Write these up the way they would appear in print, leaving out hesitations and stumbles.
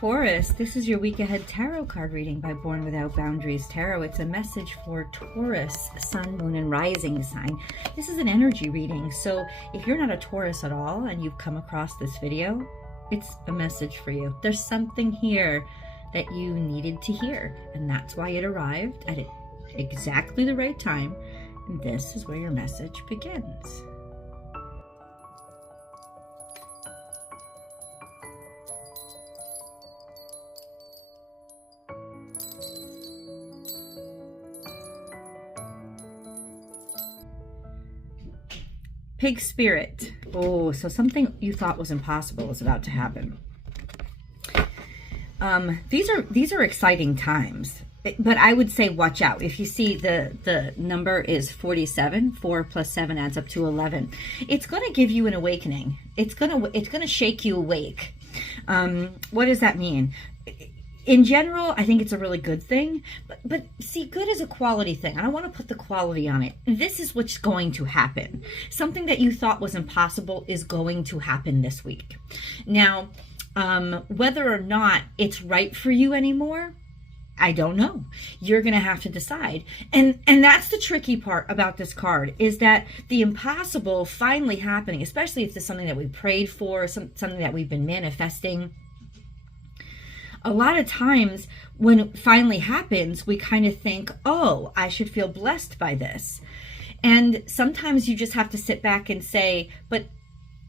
Taurus, this is your week ahead tarot card reading by Born Without Boundaries Tarot. It's a message for Taurus, sun, moon, and rising sign. This is an energy reading, so if you're not a Taurus at all and you've come across this video, it's a message for you. There's something here that you needed to hear, and that's why it arrived at exactly the right time. And this is where your message begins. Pig spirit. Oh, so something you thought was impossible is about to happen. These are exciting times, but I would say watch out. If you see the number is 47, 4 plus 7 adds up to 11. It's going to give you an awakening. It's going to shake you awake. What does that mean? In general, I think it's a really good thing, but see, good is a quality thing. I don't want to put the quality on it. This is what's going to happen. Something that you thought was impossible is going to happen this week. Now, whether or not it's right for you anymore, I don't know. You're going to have to decide. And that's the tricky part about this card, is that the impossible finally happening, especially if it's something that we prayed for, something that we've been manifesting. A lot of times when it finally happens, we kind of think, oh, I should feel blessed by this. And sometimes you just have to sit back and say, but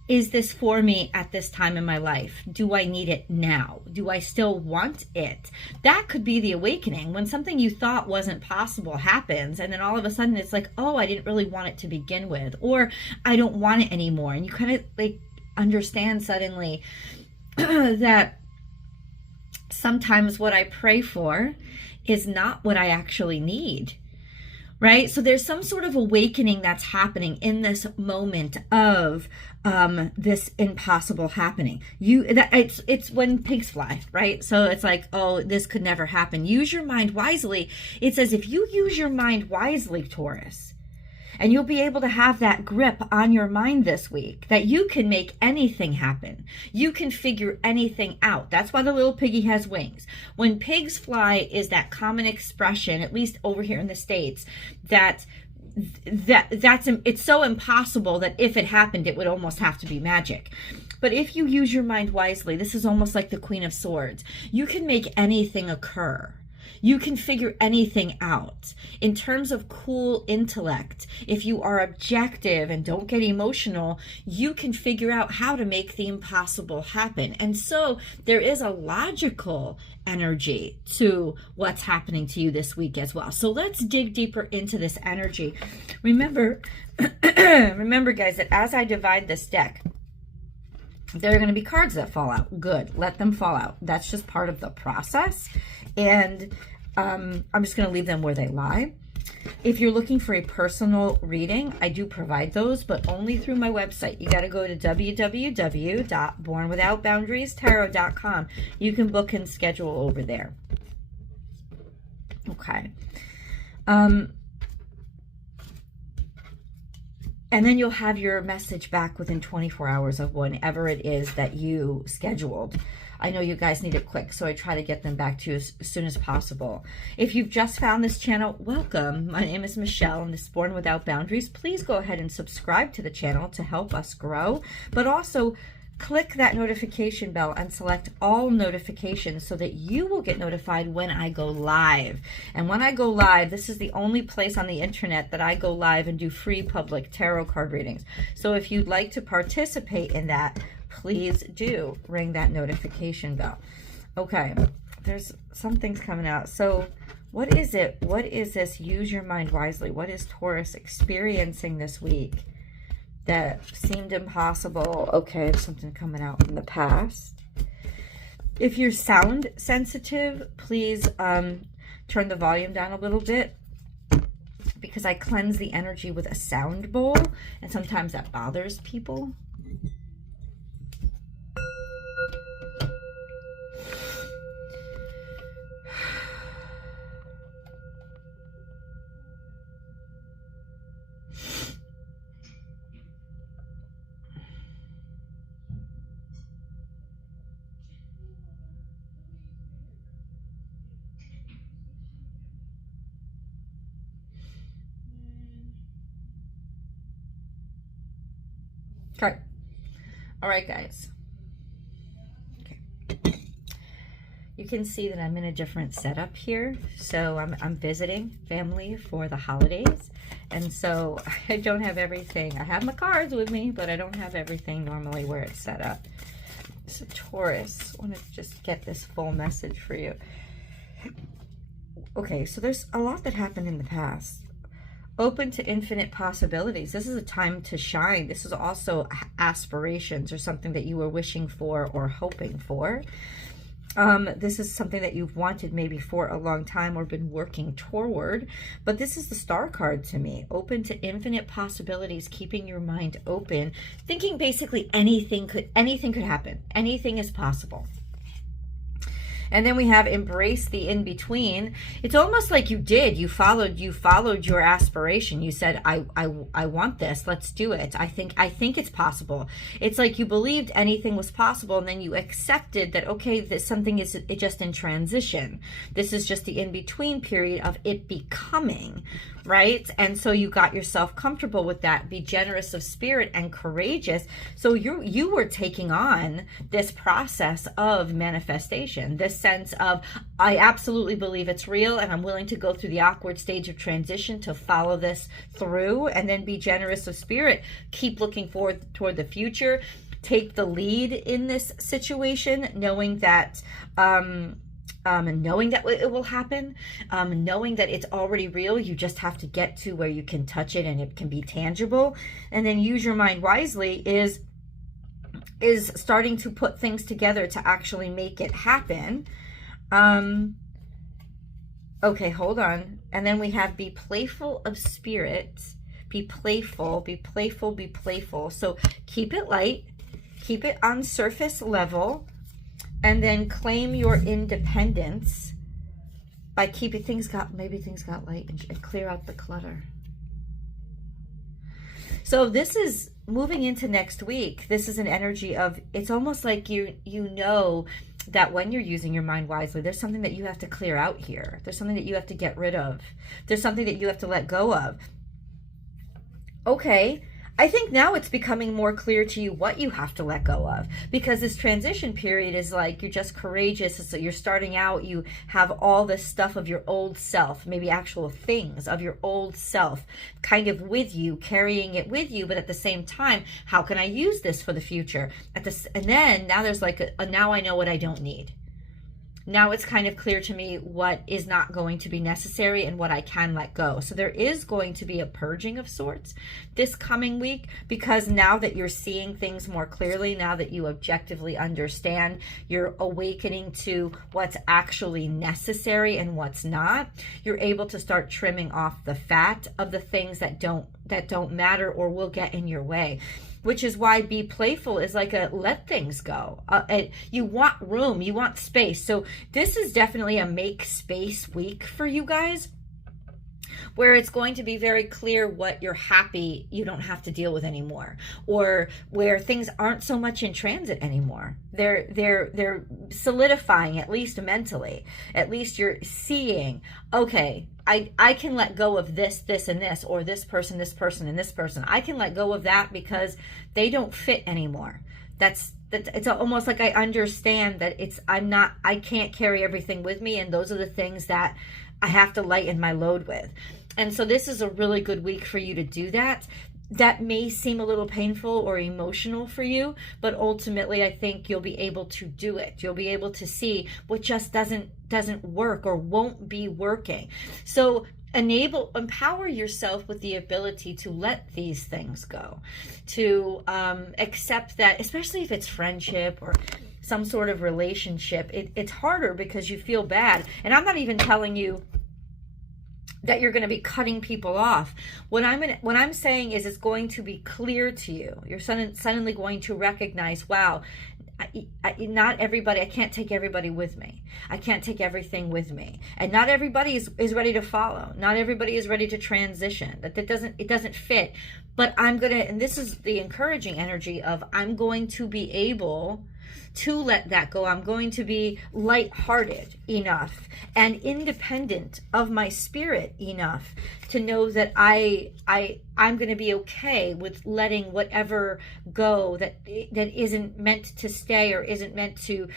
is this for me at this time in my life? Do I need it now? Do I still want it? That could be the awakening, when something you thought wasn't possible happens, and then all of a sudden it's like, oh, I didn't really want it to begin with, or I don't want it anymore. And you kind of like understand suddenly that sometimes what I pray for is not what I actually need, right? So there's some sort of awakening that's happening in this moment of this impossible happening. It's when pigs fly, right? So it's like, oh, this could never happen. Use your mind wisely. It says if you use your mind wisely, Taurus, and you'll be able to have that grip on your mind this week, that you can make anything happen. You can figure anything out. That's why the little piggy has wings. When pigs fly is that common expression, at least over here in the States, that's it's so impossible that if it happened, it would almost have to be magic. But if you use your mind wisely, this is almost like the Queen of Swords. You can make anything occur. You can figure anything out. In terms of cool intellect, if you are objective and don't get emotional, you can figure out how to make the impossible happen. And so there is a logical energy to what's happening to you this week as well. So let's dig deeper into this energy. Remember, remember guys, that as I divide this deck, there are going to be cards that fall out. Good. Let them fall out. That's just part of the process. And I'm just going to leave them where they lie. If you're looking for a personal reading, I do provide those, but only through my website. You got to go to www.bornwithoutboundariestarot.com. You can book and schedule over there. Okay. And then you'll have your message back within 24 hours of whenever it is that you scheduled. I know you guys need it quick, so I try to get them back to you as soon as possible. If you've just found this channel, welcome. My name is Michelle, and this is Born Without Boundaries. Please go ahead and subscribe to the channel to help us grow, but also click that notification bell and select all notifications so that you will get notified when I go live. And when I go live, this is the only place on the internet that I go live and do free public tarot card readings. So if you'd like to participate in that, please do ring that notification bell. Okay, there's some things coming out. So what is it? What is this? Use your mind wisely. What is Taurus experiencing this week that seemed impossible? Okay, something coming out in the past. If you're sound sensitive, please turn the volume down a little bit, because I cleanse the energy with a sound bowl, and sometimes that bothers people. Okay. All right, guys. Okay. You can see that I'm in a different setup here. So I'm visiting family for the holidays. And so I don't have everything. I have my cards with me, but I don't have everything normally where it's set up. So Taurus, I want to just get this full message for you. Okay, so there's a lot that happened in the past. Open to infinite possibilities. This is a time to shine. This is also aspirations or something that you were wishing for or hoping for. This is something that you've wanted maybe for a long time or been working toward, but this is the star card to me. Open to infinite possibilities, keeping your mind open, thinking basically anything could happen. Anything is possible. And then we have embrace the in-between. It's almost like you followed your aspiration. You said, I want this, let's do it. I think it's possible. It's like you believed anything was possible, and then you accepted that, okay, this something is just in transition. This is just the in-between period of it becoming, right? And so you got yourself comfortable with that. Be generous of spirit and courageous. So you were taking on this process of manifestation, this sense of, I absolutely believe it's real, and I'm willing to go through the awkward stage of transition to follow this through, and then be generous of spirit. Keep looking forward toward the future. Take the lead in this situation, knowing that knowing that it will happen, knowing that it's already real. You just have to get to where you can touch it and it can be tangible. And then use your mind wisely is starting to put things together to actually make it happen. Okay, hold on. And then we have be playful of spirit. Be playful, be playful, be playful. So keep it light, keep it on surface level, and then claim your independence by keeping maybe things got light, and clear out the clutter. So this is moving into next week. This is an energy of, it's almost like you know that when you're using your mind wisely, there's something that you have to clear out here. There's something that you have to get rid of. There's something that you have to let go of. Okay, I think now it's becoming more clear to you what you have to let go of, because this transition period is like, you're just courageous. So you're starting out, you have all this stuff of your old self, maybe actual things of your old self kind of with you, carrying it with you, but at the same time, how can I use this for the future? And then now there's like now I know what I don't need. Now it's kind of clear to me what is not going to be necessary and what I can let go. So there is going to be a purging of sorts this coming week, because now that you're seeing things more clearly, now that you objectively understand, you're awakening to what's actually necessary and what's not. You're able to start trimming off the fat of the things that don't matter or will get in your way. Which is why be playful is like a let things go. You want room, you want space. So this is definitely a make space week for you guys, where it's going to be very clear what you're happy you don't have to deal with anymore, or where things aren't so much in transit anymore. They're solidifying, at least mentally. At least you're seeing, okay, I can let go of this, and this, or this person, and this person. I can let go of that because they don't fit anymore. It's almost like I understand that I can't carry everything with me, and those are the things that I have to lighten my load with. And so this is a really good week for you to do that. That may seem a little painful or emotional for you, but ultimately I think you'll be able to do it. You'll be able to see what just doesn't work or won't be working. So empower yourself with the ability to let these things go, to accept that, especially if it's friendship or some sort of relationship. It's harder because you feel bad. And I'm not even telling you that you're going to be cutting people off. What I'm saying is, it's going to be clear to you. You're suddenly going to recognize, wow, not everybody, I can't take everybody with me. I can't take everything with me. And not everybody is ready to follow. Not everybody is ready to transition. It doesn't fit. But and this is the encouraging energy of, I'm going to be able to let that go. I'm going to be lighthearted enough and independent of my spirit enough to know that I'm going to be okay with letting whatever go that isn't meant to stay or isn't meant to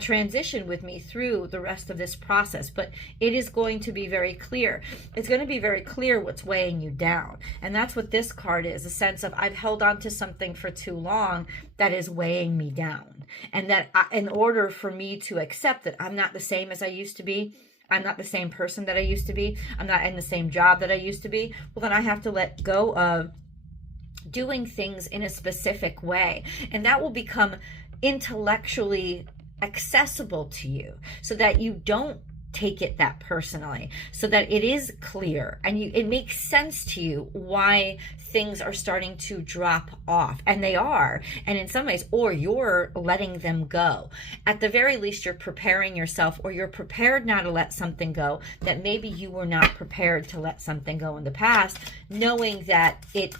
transition with me through the rest of this process. But it is going to be very clear. It's going to be very clear what's weighing you down. And that's what this card is, a sense of I've held on to something for too long that is weighing me down. And that in order for me to accept that I'm not the same as I used to be, I'm not the same person that I used to be, I'm not in the same job that I used to be, well, then I have to let go of doing things in a specific way. And that will become intellectually accessible to you so that you don't take it that personally, so that it is clear and it makes sense to you why things are starting to drop off, and they are, and in some ways, or you're letting them go. At the very least, you're preparing yourself, or you're prepared now to let something go that maybe you were not prepared to let something go in the past, knowing that it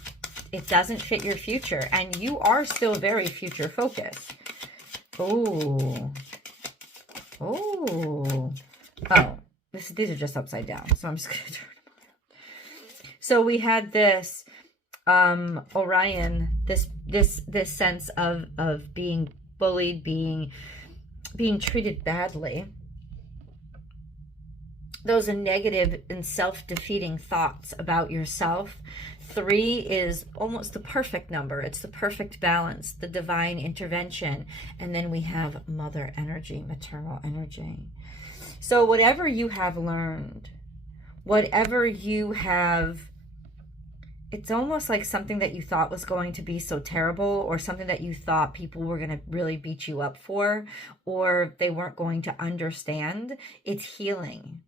doesn't fit your future, and you are still very future focused. Oh, these are just upside down, so I'm just going to turn them around. So we had this Orion, this sense of being bullied, being treated badly. Those are negative and self-defeating thoughts about yourself. 3 is almost the perfect number. It's the perfect balance, the divine intervention. And then we have mother energy, maternal energy. So whatever you have learned, whatever you have, it's almost like something that you thought was going to be so terrible, or something that you thought people were going to really beat you up for, or they weren't going to understand. It's healing.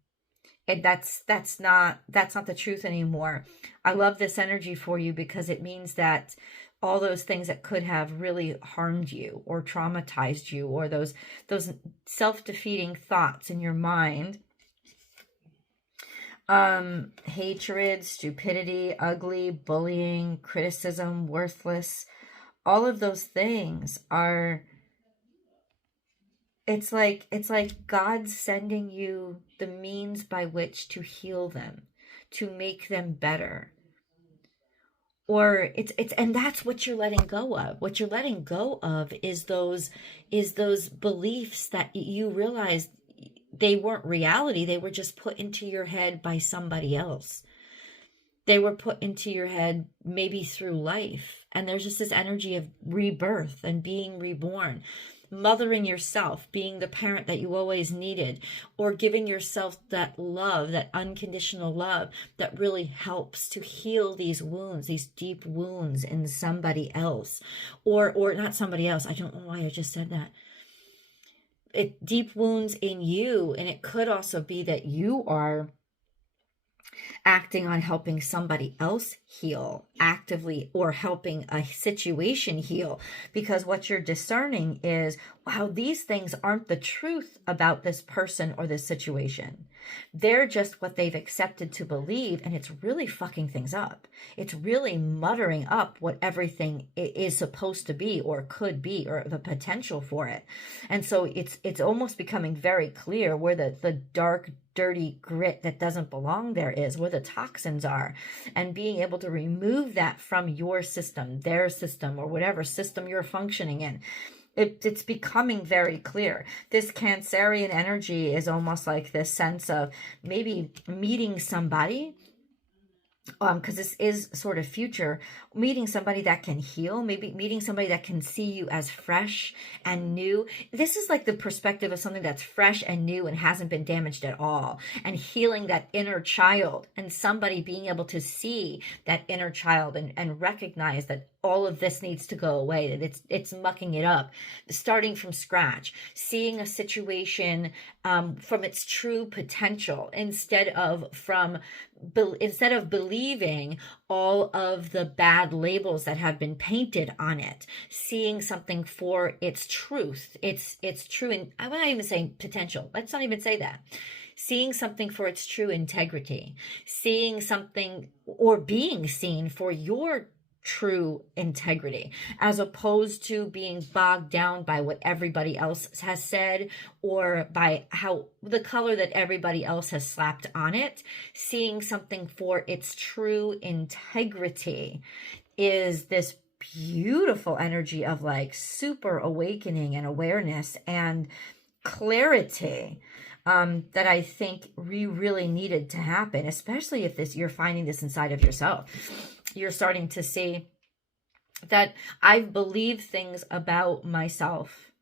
And that's not the truth anymore. I love this energy for you because it means that all those things that could have really harmed you or traumatized you, or those self-defeating thoughts in your mind, hatred, stupidity, ugly, bullying, criticism, worthless, all of those things are, it's like God sending you the means by which to heal them, to make them better. Or and that's what you're letting go of. What you're letting go of is those beliefs that you realize they weren't reality. They were just put into your head by somebody else. They were put into your head maybe through life. And there's just this energy of rebirth and being reborn. Mothering yourself, being the parent that you always needed, or giving yourself that love, that unconditional love that really helps to heal these wounds, these deep wounds in somebody else, or not somebody else. I don't know why I just said that. Deep wounds in you, and it could also be that you are acting on helping somebody else heal actively, or helping a situation heal, because what you're discerning is, wow, these things aren't the truth about this person or this situation. They're just what they've accepted to believe, and it's really fucking things up. It's really muttering up what everything is supposed to be or could be, or the potential for it. And so it's almost becoming very clear where the dark, dirty grit that doesn't belong there is, where the toxins are, and being able to remove that from your system, their system, or whatever system you're functioning in. It's becoming very clear. This Cancerian energy is almost like this sense of maybe meeting somebody, because this is sort of future, meeting somebody that can heal, maybe meeting somebody that can see you as fresh and new. This is like the perspective of something that's fresh and new and hasn't been damaged at all, and healing that inner child, and somebody being able to see that inner child and recognize that all of this needs to go away, that it's mucking it up, starting from scratch, seeing a situation from its true potential, instead of believing all of the bad labels that have been painted on it, seeing something for its truth, its true, and I'm not even saying potential, let's not even say that. Seeing something for its true integrity, seeing something, or being seen for your true integrity, as opposed to being bogged down by what everybody else has said or by how the color that everybody else has slapped on it. Seeing something for its true integrity is this beautiful energy of like super awakening and awareness and clarity that I think really needed to happen, especially if you're finding this inside of yourself. You're starting to see that I've believed things about myself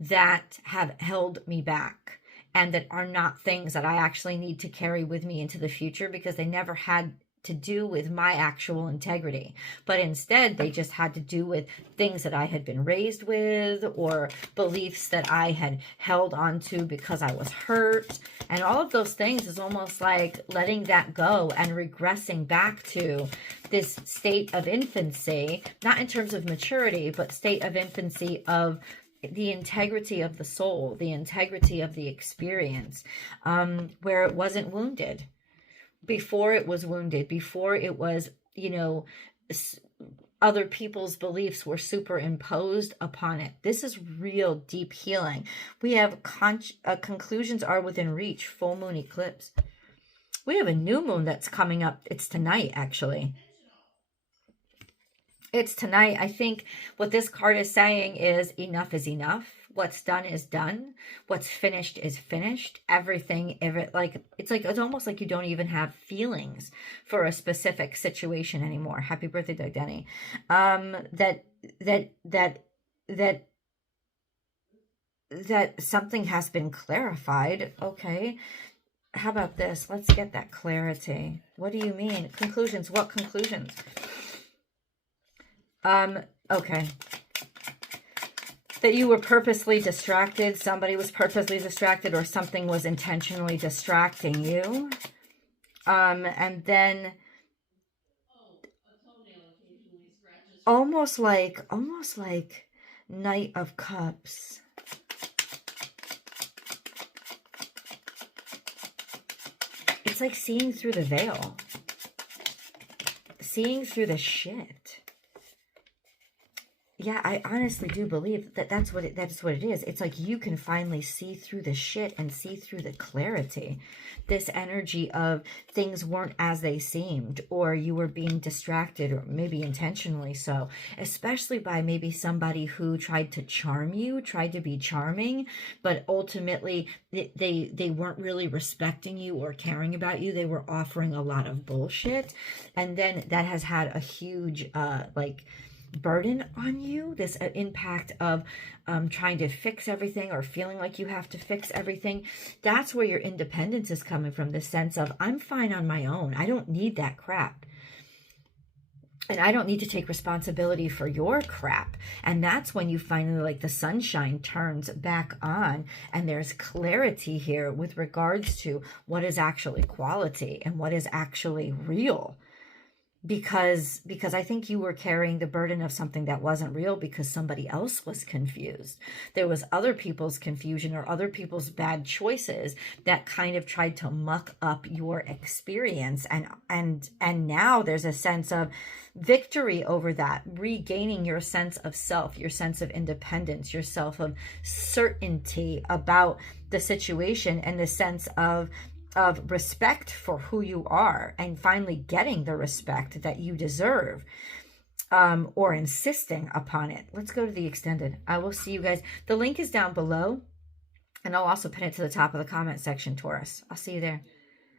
that have held me back and that are not things that I actually need to carry with me into the future, because they never had to do with my actual integrity, but instead they just had to do with things that I had been raised with or beliefs that I had held onto because I was hurt. And all of those things is almost like letting that go and regressing back to this state of infancy, not in terms of maturity, but state of infancy of the integrity of the soul, the integrity of the experience, where it wasn't wounded. Before it was wounded, before it was, other people's beliefs were superimposed upon it. This is real deep healing. We have conclusions are within reach, full moon eclipse. We have a new moon that's coming up. It's tonight, actually. It's tonight. I think what this card is saying is enough is enough. What's done is done. What's finished is finished. Everything, it's almost like you don't even have feelings for a specific situation anymore. Happy birthday, Doug Denny. That something has been clarified. Okay. How about this? Let's get that clarity. What do you mean? Conclusions. What conclusions? Okay. That you were purposely distracted, somebody was purposely distracted, or something was intentionally distracting you. And then almost like Knight of Cups. It's like seeing through the veil. Seeing through the shit. Yeah, I honestly do believe that that's what it is. It's like you can finally see through the shit and see through the clarity. This energy of things weren't as they seemed, or you were being distracted, or maybe intentionally so, especially by maybe somebody who tried to charm you, tried to be charming, but ultimately they weren't really respecting you or caring about you. They were offering a lot of bullshit. And then that has had a huge burden on you, this impact of trying to fix everything or feeling like you have to fix everything. That's where your independence is coming from, the sense of I'm fine on my own. I don't need that crap. And I don't need to take responsibility for your crap. And that's when you finally, the sunshine turns back on and there's clarity here with regards to what is actually quality and what is actually real. Because I think you were carrying the burden of something that wasn't real because somebody else was confused. There was other people's confusion or other people's bad choices that kind of tried to muck up your experience. And now there's a sense of victory over that, regaining your sense of self, your sense of independence, your self of certainty about the situation, and the sense of respect for who you are, and finally getting the respect that you deserve, or insisting upon it. Let's go to the extended. I will see you guys. The link is down below, and I'll also pin it to the top of the comment section, Taurus. I'll see you there.